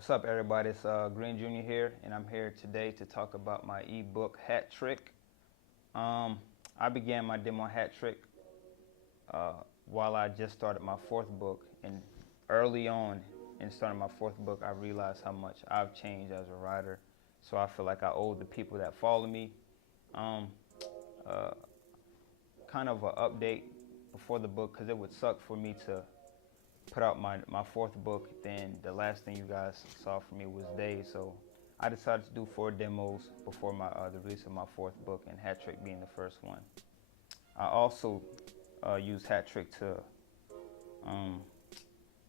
What's up, everybody? It's Green Jr. here, and I'm here today to talk about my ebook Hat Trick. I began my demo Hat Trick uh, while I just started my fourth book, and early on in starting my fourth book, I realized how much I've changed as a writer. So I feel like I owe the people that follow me um, uh, kind of an update before the book, because it would suck for me to put out my fourth book, then the last thing you guys saw from me was Days. So I decided to do 4 demos before the release of my fourth book, and Hat Trick being the first one. I also use Hat Trick to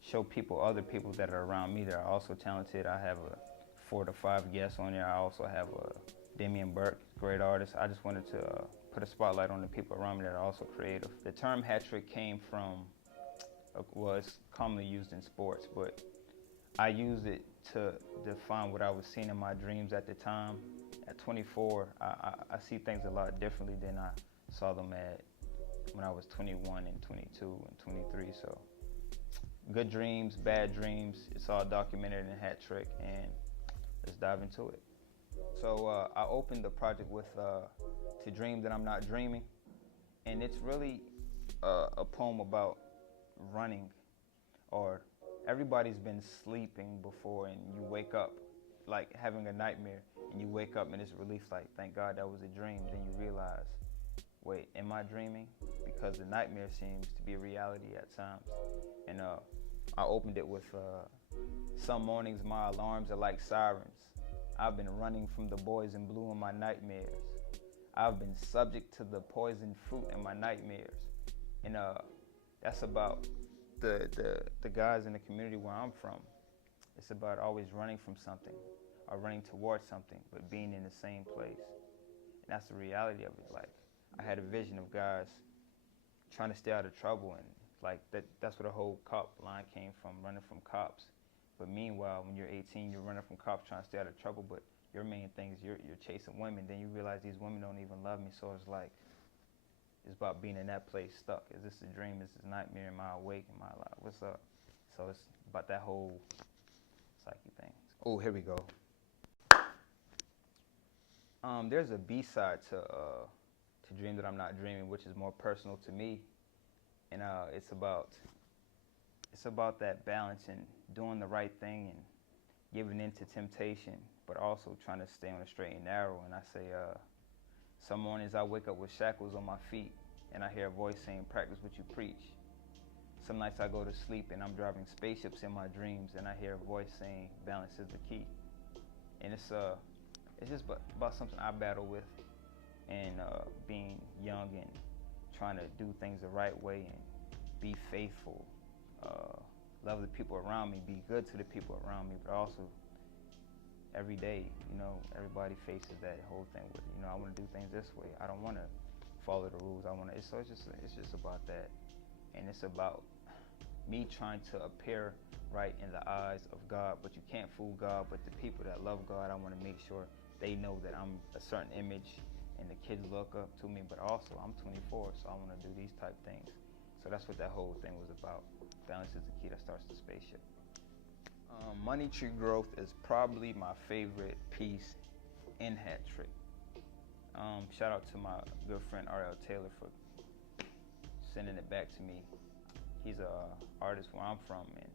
show other people that are around me that are also talented. I have 4 to 5 guests on there. I also have Damian Burke, great artist. I just wanted to put a spotlight on the people around me that are also creative. The term Hat Trick came from, well, it's commonly used in sports, but I use it to define what I was seeing in my dreams at the time. At 24, I see things a lot differently than I saw them when I was 21 and 22 and 23. So good dreams, bad dreams, it's all documented in Hat Trick, and let's dive into it. So I opened the project with To Dream That I'm Not Dreaming, and it's really a poem about running, or everybody's been sleeping before and you wake up, like having a nightmare, and you wake up and it's a relief, like thank God that was a dream. Then you realize, wait, am I dreaming? Because the nightmare seems to be a reality at times. And I opened it with some mornings my alarms are like sirens. I've been running from the boys in blue in my nightmares. I've been subject to the poison fruit in my nightmares. And that's about the guys in the community where I'm from. It's about always running from something or running towards something, but being in the same place. And that's the reality of it. Like, I had a vision of guys trying to stay out of trouble, and like that's where the whole cop line came from, running from cops. But meanwhile, when you're 18, you're running from cops trying to stay out of trouble, but your main thing is you're chasing women. Then you realize these women don't even love me, so it's like, it's about being in that place stuck. Is this a dream? Is this a nightmare? Am I awake? Am I alive? What's up? So it's about that whole psyche thing. Oh, here we go. There's a B-side to Dream That I'm Not Dreaming, which is more personal to me, and it's about that balance and doing the right thing and giving in to temptation, but also trying to stay on the straight and narrow. And I say, some mornings I wake up with shackles on my feet, and I hear a voice saying, practice what you preach. Some nights I go to sleep and I'm driving spaceships in my dreams, and I hear a voice saying, balance is the key. And it's just about something I battle with, and being young and trying to do things the right way and be faithful, love the people around me, be good to the people around me, but also every day, everybody faces that whole thing with, I want to do things this way. I don't want to follow the rules. It's just about that, and it's about me trying to appear right in the eyes of God. But you can't fool God. But the people that love God, I want to make sure they know that I'm a certain image, and the kids look up to me. But also, I'm 24, so I want to do these type things. So that's what that whole thing was about. Balance is the key that starts the spaceship. Money Tree Growth is probably my favorite piece in Hat Trick. Shout out to my good friend R.L. Taylor for sending it back to me. He's an artist where I'm from, and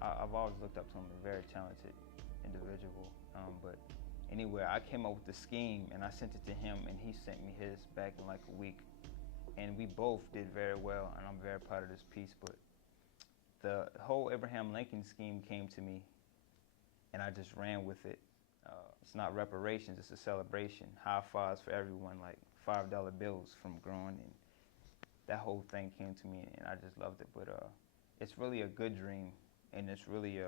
I've always looked up to him, a very talented individual. But anyway, I came up with the scheme and I sent it to him, and he sent me his back in like a week. And we both did very well, and I'm very proud of this piece. But the whole Abraham Lincoln scheme came to me, and I just ran with it. It's not reparations, it's a celebration. High fives for everyone, like $5 bills from growing, and that whole thing came to me, and I just loved it. But it's really a good dream, and it's really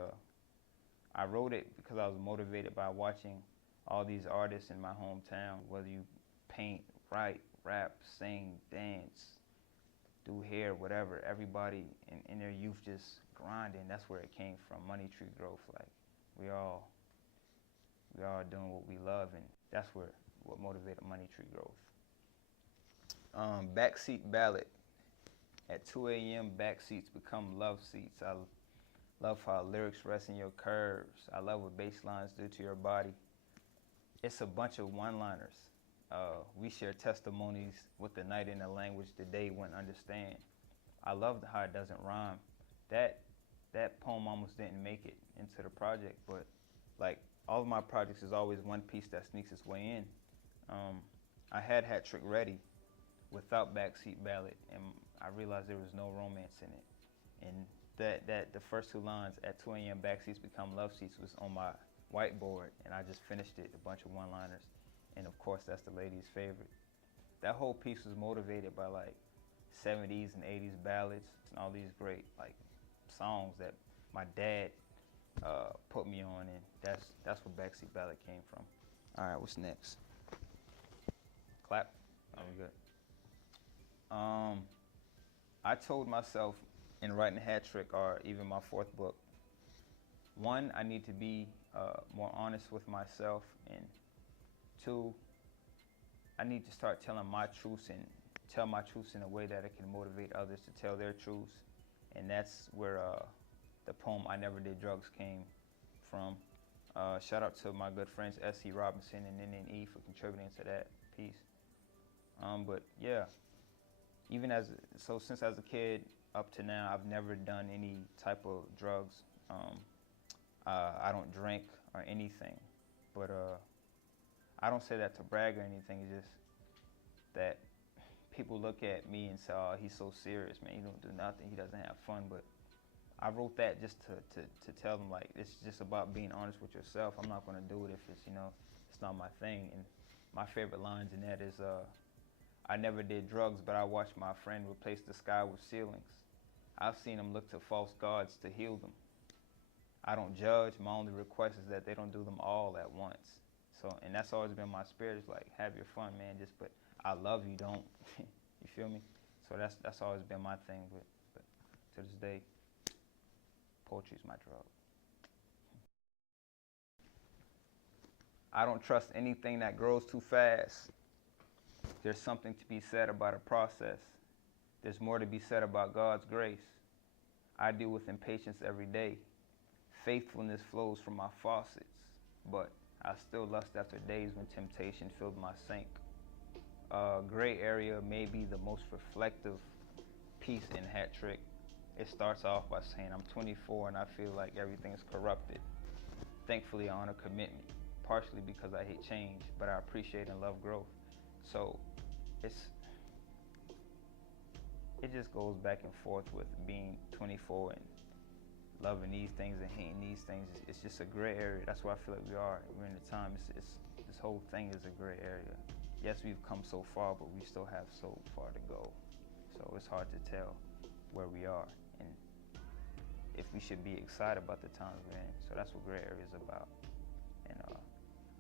I wrote it because I was motivated by watching all these artists in my hometown, whether you paint, write, rap, sing, dance, do hair, whatever, everybody in their youth just grinding. That's where it came from. Money Tree Growth. Like, we all doing what we love, and that's what motivated Money Tree Growth. Backseat ballad. At 2 a.m., back seats become love seats. I Love how lyrics rest in your curves. I love what bass lines do to your body. It's a bunch of one-liners. We share testimonies with the night in a language the day wouldn't understand. I love how it doesn't rhyme. That that poem almost didn't make it into the project, but like all of my projects is always one piece that sneaks its way in. I had Hat Trick ready without Backseat Ballad, and I realized there was no romance in it. And that the first two lines, at 2 a.m. backseats become love seats, was on my whiteboard, and I just finished it, a bunch of one-liners, and of course that's the lady's favorite. That whole piece was motivated by like 70s and 80s ballads and all these great like songs that my dad put me on, and that's where Backseat Ballad came from. All right, what's next? Clap. Oh, we good. I told myself in writing Hat Trick, or even my fourth book, one, I need to be more honest with myself, and two, I need to start telling my truths and tell my truths in a way that it can motivate others to tell their truths. And that's where the poem I Never Did Drugs came from. Shout out to my good friends S.E. Robinson and NNE for contributing to that piece. But yeah, since as a kid up to now, I've never done any type of drugs. I don't drink or anything, but I don't say that to brag or anything. It's just that people look at me and say, "Oh, he's so serious, man. He don't do nothing. He doesn't have fun." But I wrote that just to tell them, like, it's just about being honest with yourself. I'm not gonna do it if it's it's not my thing. And my favorite lines in that is, I never did drugs, but I watched my friend replace the sky with ceilings. I've seen them look to false gods to heal them. I don't judge. My only request is that they don't do them all at once. So, and that's always been my spirit. Is like, have your fun, man. But I love you. Don't. You feel me? So that's always been my thing. But to this day, poetry is my drug. I don't trust anything that grows too fast. There's something to be said about a process. There's more to be said about God's grace. I deal with impatience every day. Faithfulness flows from my faucets, but I still lust after days when temptation filled my sink. Gray Area may be the most reflective piece in Hat Trick. It starts off by saying, I'm 24 and I feel like everything is corrupted. Thankfully, I honor commitment, partially because I hate change, but I appreciate and love growth. So it just goes back and forth with being 24 and loving these things and hating these things. It's just a gray area. That's where I feel like we are. We're in the time. This whole thing is a gray area. Yes, we've come so far, but we still have so far to go. So it's hard to tell where we are and if we should be excited about the times we're in. So that's what gray area is about. And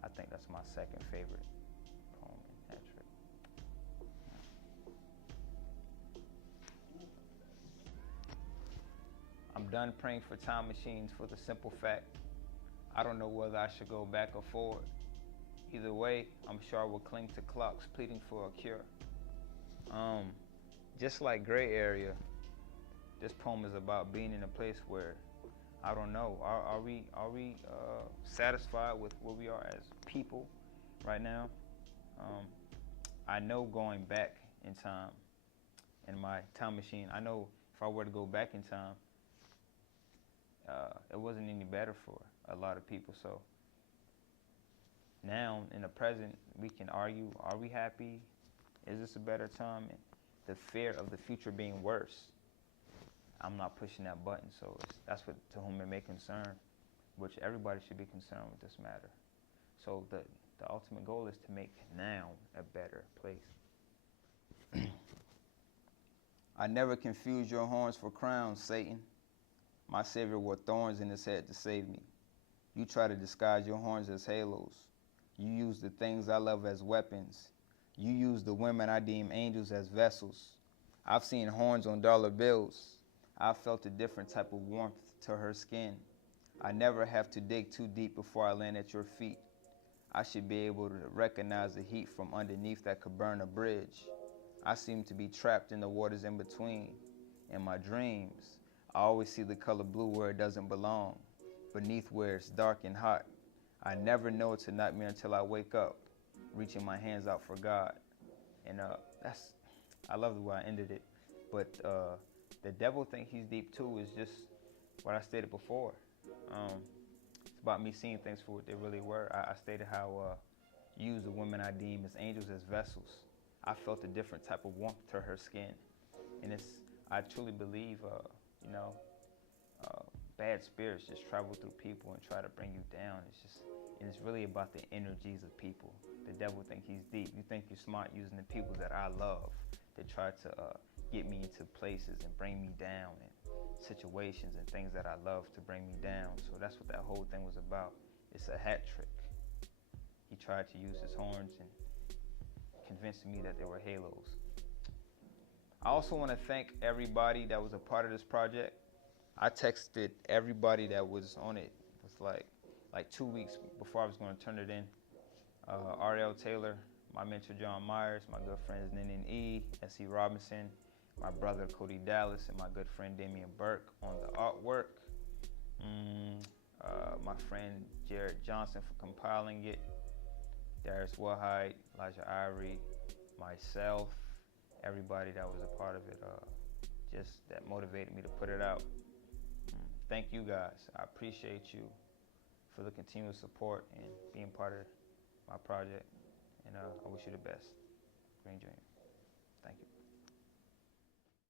I think that's my second favorite poem in Hat Trick. I'm done praying for time machines for the simple fact I don't know whether I should go back or forward. Either way, I'm sure I will cling to clocks, pleading for a cure. Just like Gray Area, this poem is about being in a place where I don't know. Are we satisfied with where we are as people right now? I know going back in time in my time machine, I know if I were to go back in time, it wasn't any better for a lot of people. So now in the present, we can argue, are we happy? Is this a better time? And the fear of the future being worse, I'm not pushing that button. So that's what to whom it may concern, which everybody should be concerned with this matter. So the ultimate goal is to make now a better place. I never confuse your horns for crowns, Satan. My Savior wore thorns in his head to save me. You try to disguise your horns as halos. You use the things I love as weapons. You use the women I deem angels as vessels. I've seen horns on dollar bills. I've felt a different type of warmth to her skin. I never have to dig too deep before I land at your feet. I should be able to recognize the heat from underneath that could burn a bridge. I seem to be trapped in the waters in between. In my dreams, I always see the color blue where it doesn't belong, beneath where it's dark and hot. I never know it's a nightmare until I wake up, reaching my hands out for God. And I love the way I ended it. But the devil think he's deep too is just what I stated before. It's about me seeing things for what they really were. I stated how use the women I deem as angels as vessels. I felt a different type of warmth to her skin, and I truly believe, bad spirits just travel through people and try to bring you down. And it's really about the energies of people. The devil think he's deep. You think you're smart using the people that I love to try to get me into places and bring me down, and situations and things that I love to bring me down. So that's what that whole thing was about. It's a hat trick. He tried to use his horns and convinced me that they were halos. I also want to thank everybody that was a part of this project. I texted everybody that was on it. It was like 2 weeks before I was going to turn it in. R.L. Taylor, my mentor John Myers, my good friends Ninin E, S.E. Robinson, my brother Cody Dallas, and my good friend Damian Burke on the artwork. My friend Jared Johnson for compiling it. Darius Wahide, Elijah Irie, myself, everybody that was a part of it, just that motivated me to put it out. Thank you guys. I appreciate you for the continuous support and being part of my project. And I wish you the best. Green Dream. Thank you.